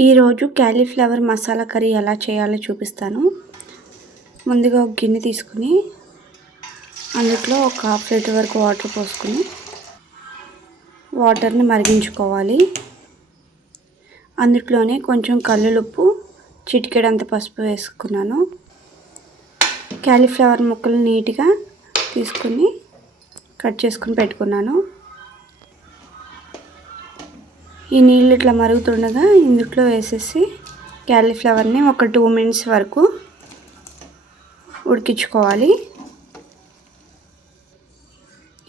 ఈరోజు cauliflower masala curry ఎలా చేయాలో చూపిస్తాను. ముందుగా ఒక గిన్నె తీసుకుని అందులో ఒక హాఫ్ లీటర్ వరకు వాటర్ పోసుకుని వాటర్ని మరిగించుకోవాలి. అందులోనే కొంచెం కల్లులుప్పు చిటికెడంత పసుపు వేసుకున్నాను. క్యాలీఫ్లవర్ ముక్కలు నీట్గా తీసుకుని కట్ చేసుకుని పెట్టుకున్నాను. ఈ నీళ్ళు ఇట్లా మరుగుతుండగా ఇందులో వేసేసి క్యాలీఫ్లవర్ని ఒక టూ మినిట్స్ వరకు ఉడికించుకోవాలి.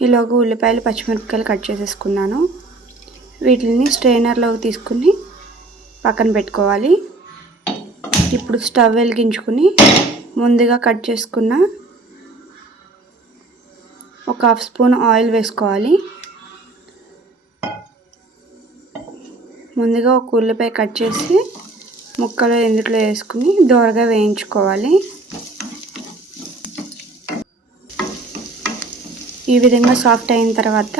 ఈలోగా ఉల్లిపాయలు పచ్చిమిరపకాయలు కట్ చేసేసుకున్నాను. వీటిని స్ట్రైనర్లోకి తీసుకుని పక్కన పెట్టుకోవాలి. ఇప్పుడు స్టవ్ వెలిగించుకుని ముందుగా కట్ చేసుకున్న ఒక హాఫ్ స్పూన్ ఆయిల్ వేసుకోవాలి. ముందుగా ఒక ఉల్లిపాయ కట్ చేసి ముక్కలు ఎందుట్లో వేసుకుని దోరగా వేయించుకోవాలి. ఈ విధంగా సాఫ్ట్ అయిన తర్వాత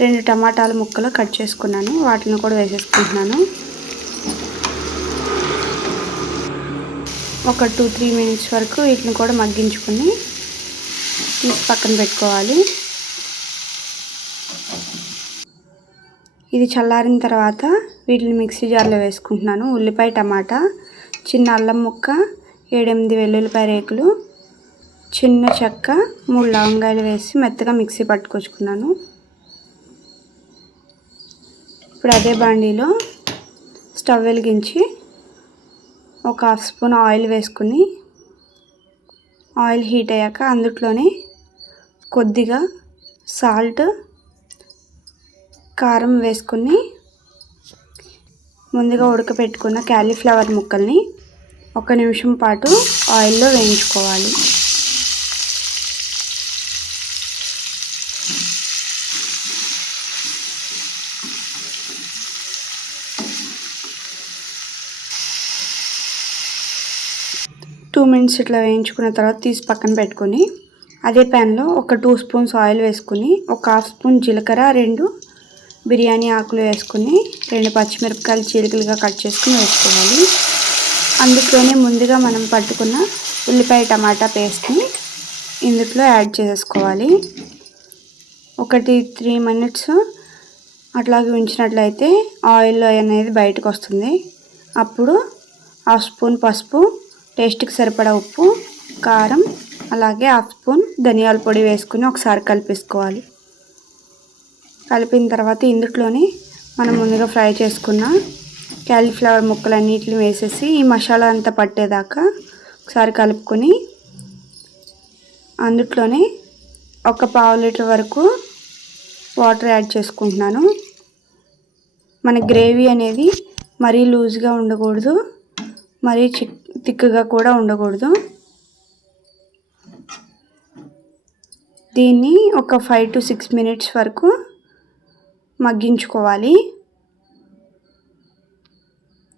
రెండు టమాటాల ముక్కలు కట్ చేసుకున్నాను. వాటిని కూడా వేసేసుకుంటున్నాను. ఒక టూ త్రీ మినిట్స్ వరకు వీటిని కూడా మగ్గించుకొని తీసి పక్కన పెట్టుకోవాలి. ఇది చల్లారిన తర్వాత వీటిని మిక్సీ జార్లో వేసుకుంటున్నాను. ఉల్లిపాయ టమాటా చిన్న అల్లం ముక్క ఏడెనిమిది వెల్లుల్లిపాయ రేకులు చిన్న చెక్క మూడు లవంగాయలు వేసి మెత్తగా మిక్సీ పట్టుకొచ్చుకున్నాను. ఇప్పుడు అదే బాండీలో స్టవ్ వెలిగించి ఒక హాఫ్ స్పూన్ ఆయిల్ వేసుకుని ఆయిల్ హీట్ అయ్యాక అందుట్లోనే కొద్దిగా సాల్ట్ కారం వేసుకుని ముందుగా ఉడకపెట్టుకున్న క్యాలీఫ్లవర్ ముక్కల్ని ఒక నిమిషం పాటు ఆయిల్లో వేయించుకోవాలి. టూ మినిట్స్ ఇట్లా వేయించుకున్న తర్వాత తీసి పక్కన పెట్టుకొని అదే ప్యాన్లో ఒక టూ స్పూన్స్ ఆయిల్ వేసుకుని ఒక హాఫ్ స్పూన్ జీలకర్ర రెండు బిర్యానీ ఆకులు వేసుకుని రెండు పచ్చిమిరపకాయలు చీలికలుగా కట్ చేసుకుని వేసుకోవాలి. అందులోనే ముందుగా మనం పట్టుకున్న ఉల్లిపాయ టమాటా పేస్ట్ని ఇందులో యాడ్ చేసుకోవాలి ఒకటి త్రీ మినిట్స్ అట్లాగే ఉంచినట్లయితే ఆయిల్ అనేది బయటకు వస్తుంది. అప్పుడు హాఫ్ స్పూన్ పసుపు టేస్ట్కి సరిపడా ఉప్పు కారం అలాగే హాఫ్ స్పూన్ ధనియాల పొడి వేసుకుని ఒకసారి కలిపేసుకోవాలి. కలిపిన తర్వాత ఇందులోనే మనం ముందుగా ఫ్రై చేసుకున్న క్యాలీఫ్లవర్ ముక్కలన్నిటిని వేసేసి ఈ మసాలా అంతా పట్టేదాకా ఒకసారి కలుపుకొని అందుట్లోనే ఒక పావు లీటర్ వరకు వాటర్ యాడ్ చేసుకుంటున్నాను. మన గ్రేవీ అనేది మరీ లూజ్గా ఉండకూడదు మరీ చిక్ థిక్గా కూడా ఉండకూడదు. దీన్ని ఒక ఫైవ్ టు సిక్స్ మినిట్స్ వరకు మగ్గించుకోవాలి.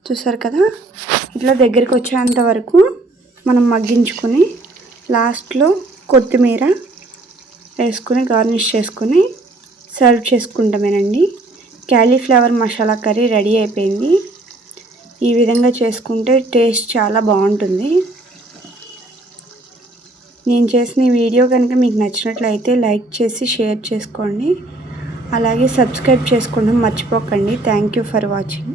చూసారు కదా? ఇట్లా దగ్గరికి వచ్చేంత వరకు మనం మగ్గించుకొని లాస్ట్లో కొత్తిమీర వేసుకొని గార్నిష్ చేసుకొని సర్వ్ చేసుకుంటామేనండి. క్యాలీఫ్లవర్ మసాలా కర్రీ రెడీ అయిపోయింది. ఈ విధంగా చేసుకుంటే టేస్ట్ చాలా బాగుంటుంది. నేను చేసిన ఈ వీడియో కనుక మీకు నచ్చినట్లయితే లైక్ చేసి షేర్ చేసుకోండి. అలాగే సబ్స్క్రైబ్ చేసుకోవడం మర్చిపోకండి. Thank you for watching